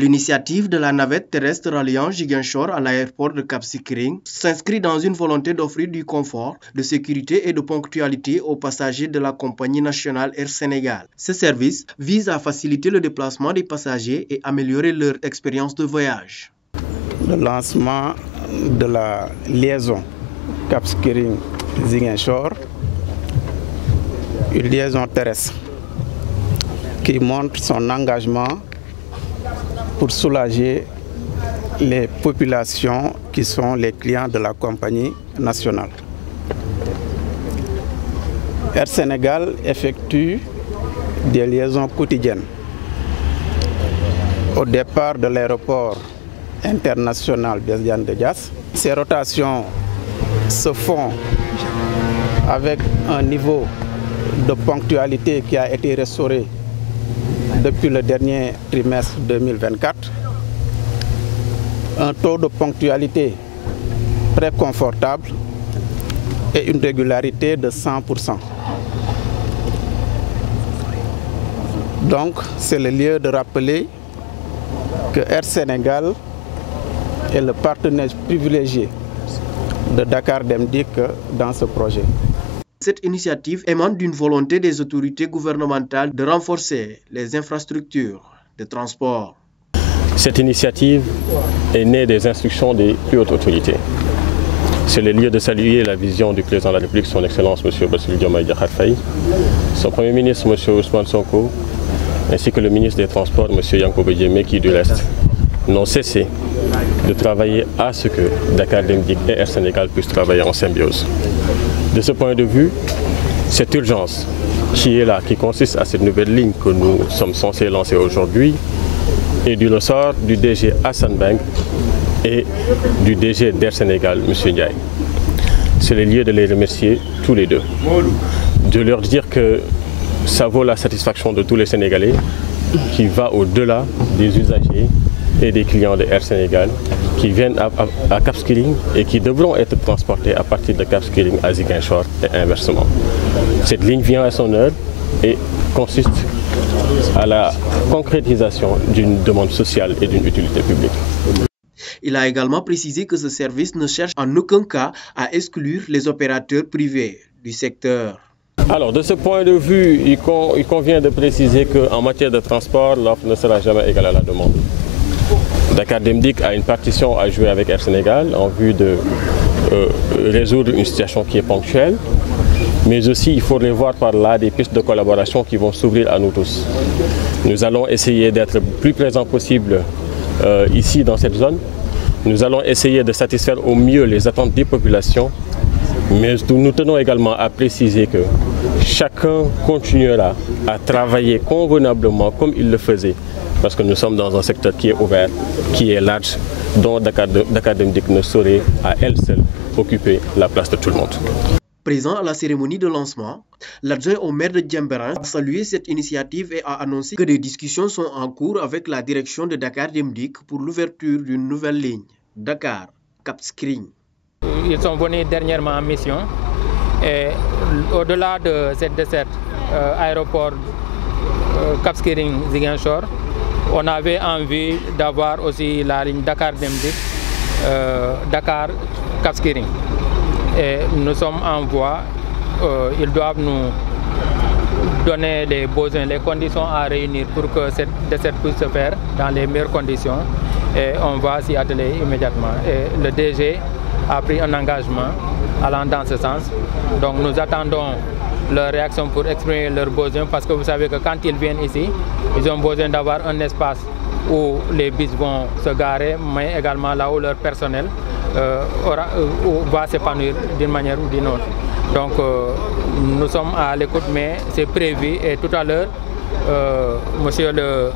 L'initiative de la navette terrestre reliant Ziguinchor à l'aéroport de Cap Skirring s'inscrit dans une volonté d'offrir du confort, de sécurité et de ponctualité aux passagers de la compagnie nationale Air Sénégal. Ce service vise à faciliter le déplacement des passagers et améliorer leur expérience de voyage. Le lancement de la liaison Cap Skirring-Ziguinchor, une liaison terrestre qui montre son engagement pour soulager les populations qui sont les clients de la compagnie nationale. Air Sénégal effectue des liaisons quotidiennes au départ de l'aéroport international Blaise Diagne de Diass. Ces rotations se font avec un niveau de ponctualité qui a été restauré depuis le dernier trimestre 2024, un taux de ponctualité très confortable et une régularité de 100%. Donc, c'est le lieu de rappeler que Air Sénégal est le partenaire privilégié de Dakar Dem Dikk dans ce projet. Cette initiative émane d'une volonté des autorités gouvernementales de renforcer les infrastructures de transport. Cette initiative est née des instructions des plus hautes autorités. C'est le lieu de saluer la vision du président de la République, son Excellence M. Bassirou Diomaye Diakhar Faye, son Premier ministre M. Ousmane Sonko, ainsi que le ministre des Transports M. Yankhoba Diémé, qui du reste n'ont cessé de travailler à ce que Dakar Dem Dikk et Air Sénégal puissent travailler en symbiose. De ce point de vue, cette urgence qui est là, qui consiste à cette nouvelle ligne que nous sommes censés lancer aujourd'hui, est du ressort du DG Hassan Beng et du DG d'Air Sénégal, M. Ndiaye. C'est le lieu de les remercier tous les deux, de leur dire que ça vaut la satisfaction de tous les Sénégalais, qui va au-delà des usagers et des clients de Air Sénégal qui viennent à Cap Skirring et qui devront être transportés à partir de Cap Skirring à Ziguinchor et inversement. Cette ligne vient à son heure et consiste à la concrétisation d'une demande sociale et d'une utilité publique. Il a également précisé que ce service ne cherche en aucun cas à exclure les opérateurs privés du secteur. Alors, de ce point de vue, il convient de préciser qu'en matière de transport, l'offre ne sera jamais égale à la demande. Dakar Dem Dikk a une partition à jouer avec Air Sénégal en vue de résoudre une situation qui est ponctuelle, mais aussi il faut revoir par là des pistes de collaboration qui vont s'ouvrir à nous tous. Nous allons essayer d'être le plus présents possible ici dans cette zone. Nous allons essayer de satisfaire au mieux les attentes des populations, mais nous tenons également à préciser que chacun continuera à travailler convenablement comme il le faisait, parce que nous sommes dans un secteur qui est ouvert, qui est large, dont Dakar Dem Dikk ne saurait à elle seule occuper la place de tout le monde. Présent à la cérémonie de lancement, l'adjoint au maire de Diembéring a salué cette initiative et a annoncé que des discussions sont en cours avec la direction de Dakar Dem Dikk pour l'ouverture d'une nouvelle ligne, Dakar-Cap Skirring. Ils sont venus dernièrement en mission et au-delà de cette desserte aéroport Cap Skirring-Ziguinchor, on avait envie d'avoir aussi la ligne Dakar Dem Dikk, Dakar Cap Skirring. Et nous sommes en voie, ils doivent nous donner les besoins, les conditions à réunir pour que cette desserte puisse se faire dans les meilleures conditions et on va s'y atteler immédiatement. Et le DG a pris un engagement allant dans ce sens. Donc nous attendons leur réaction pour exprimer leurs besoins parce que vous savez que quand ils viennent ici, ils ont besoin d'avoir un espace où les bus vont se garer, mais également là où leur personnel va s'épanouir d'une manière ou d'une autre. Donc nous sommes à l'écoute, mais c'est prévu et tout à l'heure, monsieur le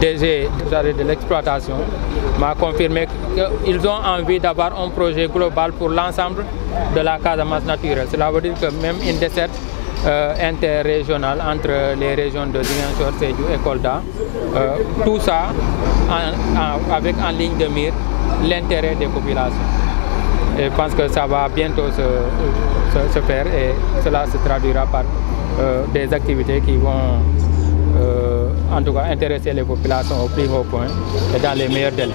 DG de l'exploitation m'a confirmé qu'ils ont envie d'avoir un projet global pour l'ensemble de la Casamance naturelle. Cela veut dire que même une desserte interrégionale entre les régions de Ziguinchor, Sédhiou et Kolda, tout ça avec en ligne de mire l'intérêt des populations. Et je pense que ça va bientôt se faire et cela se traduira par des activités qui vont en tout cas intéresser les populations au plus haut point et dans les meilleurs délais.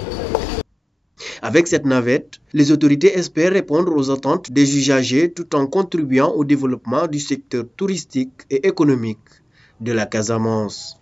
Avec cette navette, les autorités espèrent répondre aux attentes des usagers tout en contribuant au développement du secteur touristique et économique de la Casamance.